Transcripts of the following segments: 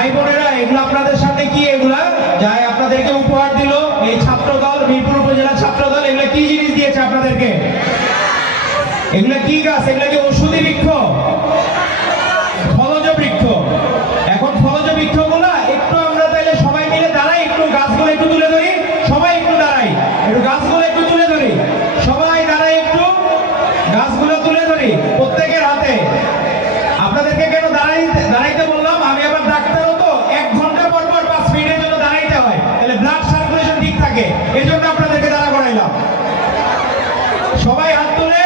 ভাই বোনেরা, এগুলো আপনাদের সামনে কি? এগুলা যাই আপনাদেরকে উপহার দিল এই ছাত্র দল, মিরপুর উপজেলা ছাত্র দল। এগুলা কি জিনিস দিয়েছে আপনাদেরকে? এগুলা কি গাছ? এগুলা কি ঔষধি বৃক্ষ? ফলজ বৃক্ষ। এখন ফলজ বৃক্ষগুলা একটু আমরা তাইলে সবাই মিলে দাঁড়াই, একটু গাছগুলো একটু তুলে ধরি। সবাই একটু দাঁড়াই, একটু গাছগুলো একটু তুলে ধরি। সবাই দাঁড়াই, একটু গাছগুলো তুলে ধরি প্রত্যেকের হাতে। আপনাদেরকে কেন দাঁড়াইতে বললাম? আমি আবার ডাক্তারও তো, 1 ঘন্টা পর পর 5 মিনিটের জন্য দাঁড়াইতে হয়, তাহলে ব্লাড সার্কুলেশন ঠিক থাকে। এই জন্য আপনাদেরকে দাঁড়া করাইলাম। সবাই হাত তুলে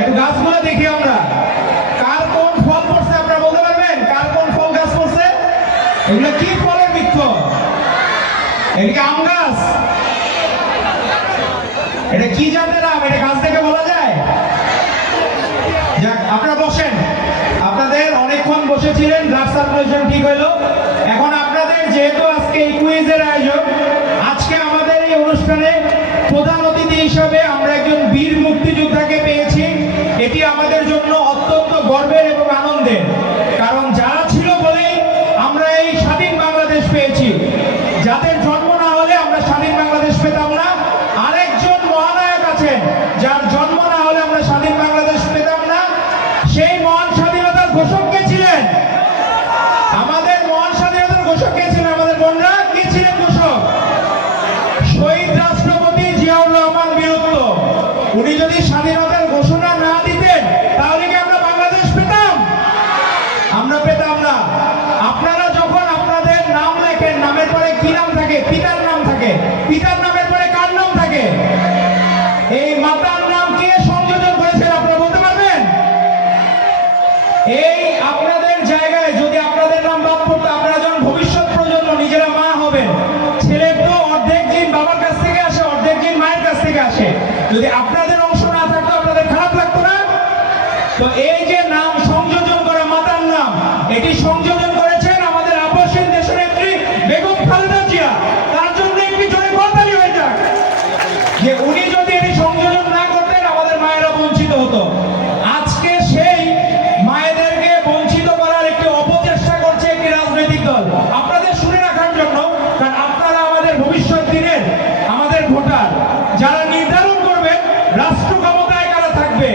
একটু গাছগুলো দেখি আমরা, কার কোন ফল পড়ছে আপনারা বলতে পারবেন? কার কোন ফল গাছ পড়ছে? এগুলো কি ফলের বৃক্ষ? এটা কি আম গাছ? এটা কি জাতের আম? এটা গাছ থেকে বলা যায়? যাক, আপনারা বসেন। আপনাদের অনেকক্ষণ বসেছিলেন, ব্লাড সার্কুলেশন ঠিক হলো। এখন আপনাদের যেহেতু আজকে এই কুইজের আয়োজন, আজকে আমাদের এই অনুষ্ঠানে প্রধান অতিথি হিসাবে আমরা একজন বীর মুক্তিযোদ্ধাকে পেয়েছি। এটি আমাদের জন্য অত্যন্ত গর্বের এবং আনন্দের, কারণ যারা ছিল বলেই আমরা এই স্বাধীন বাংলাদেশ পেয়েছি। যাদের জন্ম না হলে আমরা স্বাধীন বাংলাদেশ পেতাম না। আরেকজন মহানায়ক আছেন, যার জন্ম না হলে আমরা স্বাধীন বাংলাদেশ পেতাম না। সেই মহান স্বাধীনতার ঘোষক কে ছিলেন? আমাদের মহান স্বাধীনতার ঘোষক কে ছিলেন? আমাদের বোনরা কে ছিলেন ঘোষক? শহীদ রাষ্ট্রপতি জিয়াউর রহমান বীরত্ব। উনি যদি স্বাধীনতার ঘোষণা না দিতেন, তাহলে কি আমরা বাংলাদেশ পেতাম? আমরা পেতাম না। আপনারা যখন আপনাদের নাম লেখেন, নামের পরে কি নাম থাকে? পিতার নাম থাকে। পিতার নামের পরে কার নাম থাকে? এই মাতার নাম কে সংযোজন করেছেন আপনারা বলতে পারবেন? এই আপনাদের জায়গায় যদি আপনাদের নাম বাদ পড়তো, আপনারা যখন ভবিষ্যৎ প্রজন্ম নিজেরা মা হবেন, ছেলের তো অর্ধেক জিন বাবার কাছ থেকে আসে, অর্ধেক জিন মায়ের কাছ থেকে আসে। যদি আপনাদের অংশ না থাকতো, আপনাদের খারাপ লাগতো না? তো এই যে নাম সংযোজন করা, মাতার নাম, এটি সংযোজন করেছেন আমাদের আবাসীন দেশনেত্রী বেগম খালেদা জিয়া। তার জন্য একটি জোরে করতালি হয়ে যাক, যে উনি যদি এটি সংযোজন না করতেন, আমাদের মায়েরা বঞ্চিত হতো। আজকে সেই মায়েদেরকে বঞ্চিত করার একটি অপচেষ্টা করছে একটি রাজনৈতিক দল। আপনাদের শুনে রাখার জন্য, কারণ আপনারা আমাদের ভবিষ্যৎ দিনের আমাদের ভোটার, যারা নির্ধারণ করবেন রাষ্ট্র ক্ষমতায় কারা থাকবে।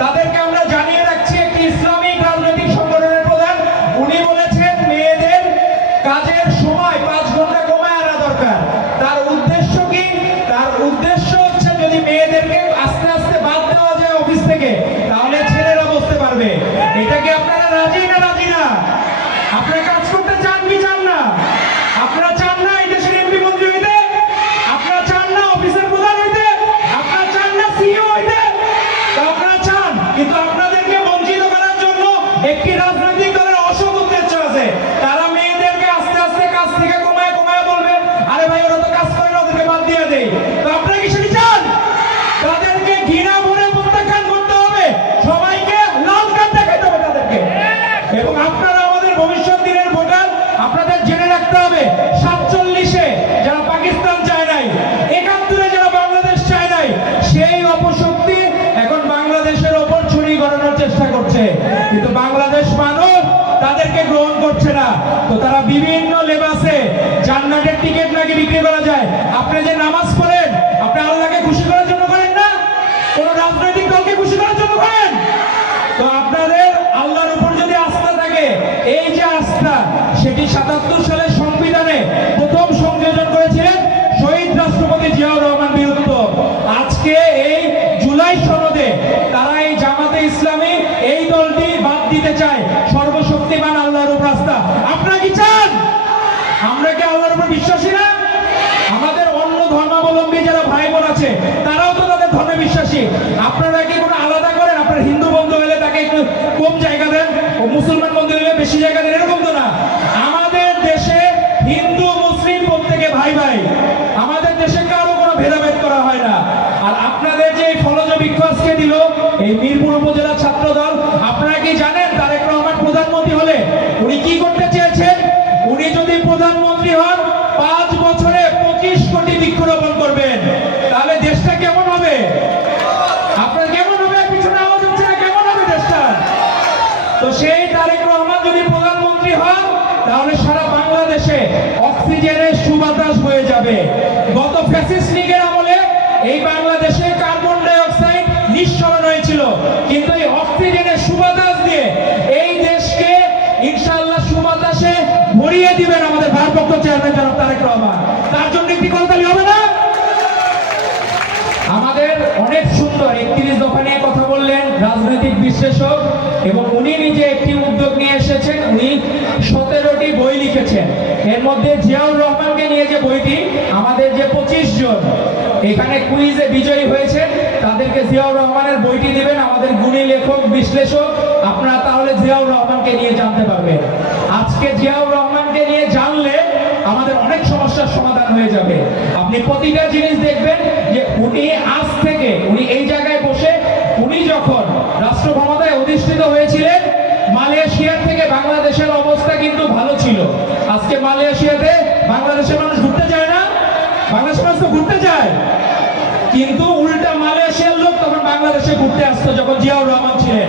তাদেরকে আমরা জানিয়ে রাখছি, একটি ইসলামিক রাজনৈতিক সংগঠনের প্রধান উনি বলেছেন মেয়েদের কাজের সময় 5 ঘন্টা কমায় আনা দরকার। তার উদ্দেশ্য কি? তার উদ্দেশ্য হচ্ছে যদি মেয়েদেরকে আস্তে আস্তে বাদ দেওয়া যায় অফিস থেকে, তাহলে ছেলেরা বসতে পারবে। এটা কি আপনারা রাজি না রাজি না? আপনারা কাজ করতে চান কি চান না? আপনারা চান না এই দেশের এমপি মন্ত্রী হইতে? আপনারা চান না অফিসের প্রধান হইতে? আপনারা চান না সিইও হইতে? তো আপনারা চান, কিন্তু আপনাদেরকে বঞ্চিত করার জন্য একটি রাজনৈতিক দলের অসৎ উদ্দেশ্য আছে। তারা মেয়েদেরকে আস্তে আস্তে কাজ থেকে কমায় কমায় বলবে, আরে ভাই ওরা তো কাজ করে না, ওদেরকে বাদ দিয়ে দেই। তো আপনারা কি সেটি চান? তাদেরকে ঘৃণা ভরে প্রত্যাখ্যান করতে হবে, সবাইকে লাল কার্ড দেখাতে হবে তাদেরকে। এবং আপনারা আমাদের ভবিষ্যৎ দিনের ভোটার, আপনাদের জেনে রাখতে হবে 47-এ যারা পাকিস্তান চায় নাই, 71-এ যারা বাংলাদেশ চায় নাই, সেই অপশক্তি এখন বাংলাদেশের ওপর ছুরি ঘোরানোর চেষ্টা করছে। কিন্তু বাংলাদেশ মানুষ তাদেরকে গ্রহণ করছে না। তো তারা বিভিন্ন লেবাসে জান্নাতের টিকিট নাকি বিক্রি করা যায়। আপনি যে নামাজ পড়েন, আপনি আল্লাহকে খুশি করার জন্য করেন না, কোন রাজনৈতিক দলকে খুশি করার জন্য করেন। তো আপনাদের আল্লাহর উপর যদি আস্থা থাকে, এই যে আস্থা, সেটি 77 সালের সংবিধানে প্রথম সংযোজন করেছিলেন শহীদ রাষ্ট্রপতি জিয়াউর রহমান বীরত্ব। আজকে এই জুলাই সনদে তারা এই জামাতে ইসলামী এই দলটি বাদ দিতে চায়। সর্বশক্তিমান আল্লাহর উপর আস্থা। আপনারা কি চান? আমরা কি আল্লাহর উপর বিশ্বাসী না? আমাদের অন্য ধর্মাবলম্বী যারা ভাই বোন আছে, তারাও তো তাদের ধর্মে বিশ্বাসী। আপনারা কি কোনো আলাদা করেন? আপনার হিন্দু বন্ধু হলে তাকে একটু কম জায়গা দেন, ও মুসলমান বন্ধু হলে বেশি জায়গা দেন, এরকম তো না। আমাদের দেশে হিন্দু মুসলিম প্রত্যেকে ভাই ভাই। আমাদের দেশে কারো কোনো ভেদাভেদ করা হয় না। আর আপনাদের যে ফলজ বৃক্ষ আজকে দিল এই মিরপুর উপজেলা ছাত্র দল, আপনারা কি জানেন তারেক রহমান প্রধানমন্ত্রী হলে উনি কি করতে চেয়েছেন? উনি যদি প্রধানমন্ত্রী হন, 5 বছরে 25 কোটি বৃক্ষরোপণ করবেন। তাহলে দেশটা কেমন হবে? আপনার কেমন হবে? পিছনে আওয়াজ হচ্ছে না, কেমন হবে দেশটা? তো সেই তারেক রহমান যদি প্রধানমন্ত্রী হন, তাহলে সারা বাংলাদেশে অক্সিজেনের সুবাতাস হয়ে যাবে। গত ফ্যাসিস্ট লীগের আমলে এই বাংলাদেশে কার্বন ডাই অক্সাইড নিঃসরণ হয়েছিল, কিন্তু এই অক্সিজেনের সুবাতাস দিয়ে এই দেশকে ইনশাআল্লাহ সুবাতাসে ভরিয়ে দিবেন আমাদের ভারপ্রাপ্ত চেয়ারম্যান জনাব তারেক রহমান। তার জন্য একটি করতালি হবে না? আমাদের অনেক সুন্দর 31 দফা নিয়ে কথা বললেন রাজনৈতিক বিশ্লেষক, এবং উনি নিজে একটি উদ্যোগ নিয়ে এসেছেন। উনি 17টি বই লিখেছেন। এর মধ্যে জিয়াউর রহমানকে নিয়ে যে বইটি, আমাদের যে 25 জন এখানে কুইজে বিজয়ী হয়েছেন তাদেরকে জিয়াউর রহমানের বইটি দিবেন, আমাদের গুণী লেখক বিশ্লেষক। আপনারা তাহলে জিয়াউর রহমানকে নিয়ে জানতে পারবেন। আজকে জিয়াউর রহমানকে নিয়ে জানলে আমাদের অনেক সমস্যার সমাধান হয়ে যাবে। আপনি প্রতিটা জিনিস দেখবেন যে উনি আজ থেকে উনি এই জায়গায় বসে, উনি যখন রাষ্ট্র ক্ষমতায় অধিষ্ঠিত হয়েছিলেন, মালয়েশিয়ার থেকে বাংলাদেশের অবস্থা কিন্তু ভালো ছিল। আজকে মালয়েশিয়াতে বাংলাদেশের মানুষ ঘুরতে যায় না, বাংলাদেশের মানুষ তো ঘুরতে যায়, কিন্তু উল্টা মালয়েশিয়ার লোক তখন বাংলাদেশে ঘুরতে আসতো যখন জিয়াউর রহমান ছিলেন।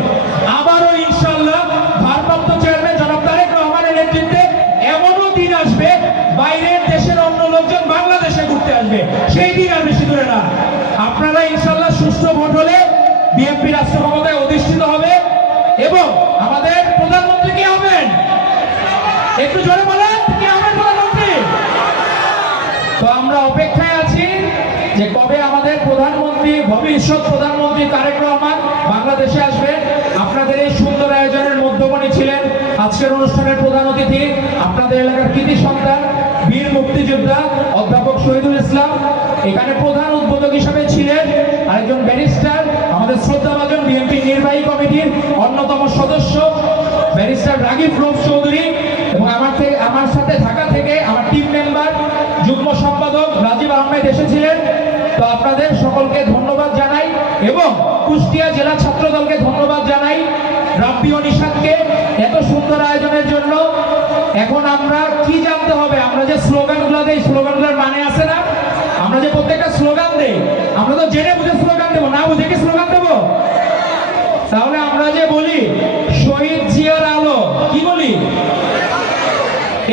আবারও ইনশাআল্লাহ ভারপ্রাপ্ত চেয়ারম্যান জনাব তারেক রহমানের নেতৃত্বে এমনও দিন আসবে বাইরের দেশের অন্য লোকজন বাংলাদেশে ঘুরতে আসবে, সেই দিন আর বেশি দূরে না। আপনারা ইনশাআল্লাহ সুষ্ঠু ভোট হলে বিএনপি রাষ্ট্র ক্ষমতায় অধিষ্ঠিত হবে, এবং আমাদের প্রধানমন্ত্রী কে হবেন? একটু জোরে বলেন, কে হবেন প্রধানমন্ত্রী? তো আমরা অপেক্ষায় আছি যে কবে আমাদের প্রধানমন্ত্রী, ভবিষ্যৎ প্রধানমন্ত্রী তারেক রহমান বাংলাদেশে আসবেন। আপনাদের এই সুন্দর আয়োজনের মধ্যমণি ছিলেন আজকের অনুষ্ঠানের প্রধান অতিথি, আপনাদের এলাকার কৃতি সন্তান, বীর মুক্তিযোদ্ধা অধ্যাপক শহীদুল ইসলাম। এখানে প্রধান উদ্বোধক হিসাবে ছিলেন আরেকজন ব্যারিস্টার, আমাদের শ্রদ্ধাভাজন বিএনপি নির্বাহী কমিটির অন্যতম সদস্য ব্যারিস্টার রাগিব রৌফ চৌধুরী, এবং আমার সাথে ঢাকা থেকে আমার টিম মেম্বার যুগ্ম সম্পাদক রাজীব আহমেদ এসেছিলেন। তো আপনাদের সকলকে ধন্যবাদ জানাই, এবং কুষ্টিয়া জেলা ছাত্র দলকে ধন্যবাদ জানাই, রাব্বি ও নিশাদকে এত সুন্দর আয়োজনের জন্য। এখন আমরা কি জানতে হবে, আমরা যে স্লোগানগুলো দেই, স্লোগানগুলোর মানে আছে না? আমরা যে প্রত্যেকটা স্লোগান দেই, আমরা তো জেনে বুঝে স্লোগান দেবো, না বুঝে কি স্লোগান দেবো? তাহলে আমরা যে বলি শহীদ জিয়ার আলো, কি বলি?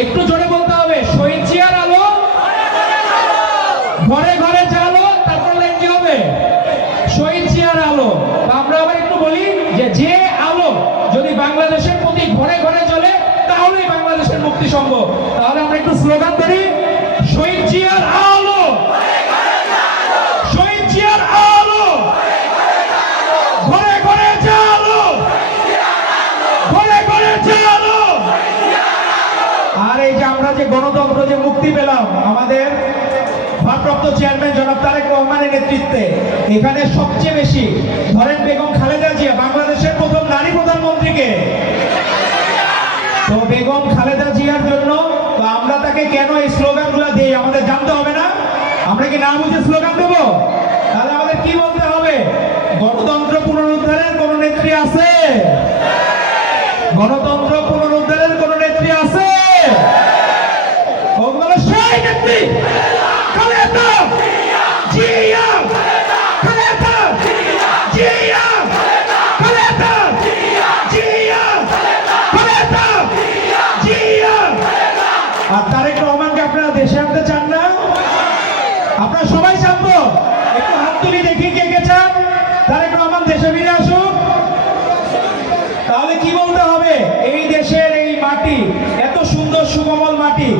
একটু জোরে বলতে হবে, শহীদ জিয়ার আলো ঘরে ঘরে জালো, তারপর লাইন কি হবে? শহীদ জিয়ার আলো। আমরা আবার একটু বলি যে আলো যদি বাংলাদেশের প্রতি ঘরে ঘরে চলে তাহলেই বাংলাদেশের মুক্তি সম্ভব। তাহলে আমরা একটু স্লোগান ধরি, শহীদ জিয়ার আলো, শহীদ জিয়ার আলো, ঘরে ঘরে জালো, ঘরে ঘরে জালো। আর এই যে আমরা যে গণতন্ত্র যে মুক্তি পেলাম আমাদের ভারপ্রাপ্ত চেয়ারম্যান জনাব তারেক রহমানের নেতৃত্বে, এখানে সবচেয়ে বেশি ধরেন বেগম খালেদা জিয়া, বাংলাদেশের প্রথম নারী প্রধানমন্ত্রীকে। তো বেগম খালেদা জিয়ার জন্য তো আমরা তাকে কেন এই স্লোগানগুলো দেই আমাদের জানতে হবে না? আমরা কি না বুঝে স্লোগান দেবো? তাহলে আমাদের কি বলতে হবে? গণতন্ত্র পুনরুদ্ধারের কোন নেত্রী আছে? গণতন্ত্র পুনরুদ্ধারের কোন নেত্রী আছে? ওগুলো সেই নেত্রী খালেদা জিয়া, খালেদা জিয়া, খালেদা জিয়া, খালেদা জিয়া। আর তারেক রহমানকে আপনারা দেশে আনতে চান না? আপনারা সবাই চান তো? একটু হাত তুলি দেখি কে কে চান তারেক রহমান দেশে ফিরে আসুক। তাহলে কি বলতে হবে? এই দেশের এই মাটি এত সুন্দর সুকোমল মাটি,